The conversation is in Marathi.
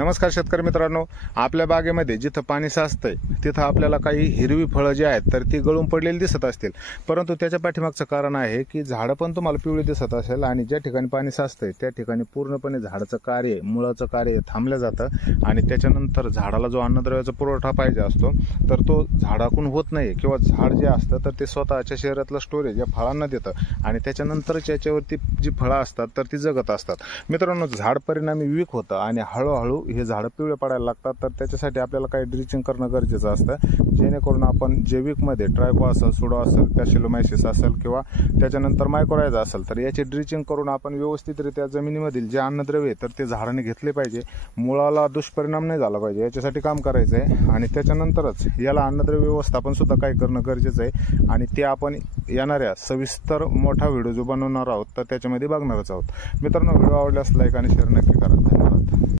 नमस्कार शेतकरी मित्रांनो, आपल्या बागेमध्ये जिथं पाणी साचतंय तिथं आपल्याला काही हिरवी फळं जी आहेत तर ती गळून पडलेली दिसत असतील, परंतु त्याच्या पाठीमागचं कारण आहे की झाडं पण तुम्हाला पिवळी दिसत असेल आणि ज्या ठिकाणी पाणी साचतंय त्या ठिकाणी पूर्णपणे झाडाचं कार्य, मुळाचं कार्य थांबलं जातं आणि त्याच्यानंतर झाडाला जो अन्नद्रव्याचा पुरवठा पाहिजे असतो तर तो झाडाकडून होत नाही किंवा झाड जे असतं तर ते स्वतःच्या शरीरातलं स्टोरेज या फळांना देतं आणि त्याच्यानंतरच याच्यावरती जी फळं असतात तर ती जगत असतात. मित्रांनो, झाड परिणामी वीक होतं आणि हळूहळू हे झाडं पिवळे पडायला लागतात. तर त्याच्यासाठी आपल्याला काही ड्रिचिंग करणं गरजेचं असतं, जेणेकरून आपण जैविकमध्ये ट्रायको असेल, सुडो असेल, पॅसिलोमायसिस असेल किंवा त्याच्यानंतर मायक्रोरायझा असेल तर याची ड्रिचिंग करून आपण व्यवस्थितरित्या जमिनीमधील जे अन्नद्रव्य तर ते झाडाने घेतले पाहिजे, मुळाला दुष्परिणाम नाही झाला पाहिजे याच्यासाठी काम करायचं आहे. आणि त्याच्यानंतरच याला अन्नद्रव्य व्यवस्थापन सुद्धा काही करणं गरजेचं आहे आणि ते आपण येणाऱ्या सविस्तर मोठा व्हिडिओ जो बनवणार आहोत तर त्याच्यामध्ये बघणारच आहोत. मित्रांनो, व्हिडिओ आवडल्यास लाईक आणि शेअर नक्की करा. धन्यवाद.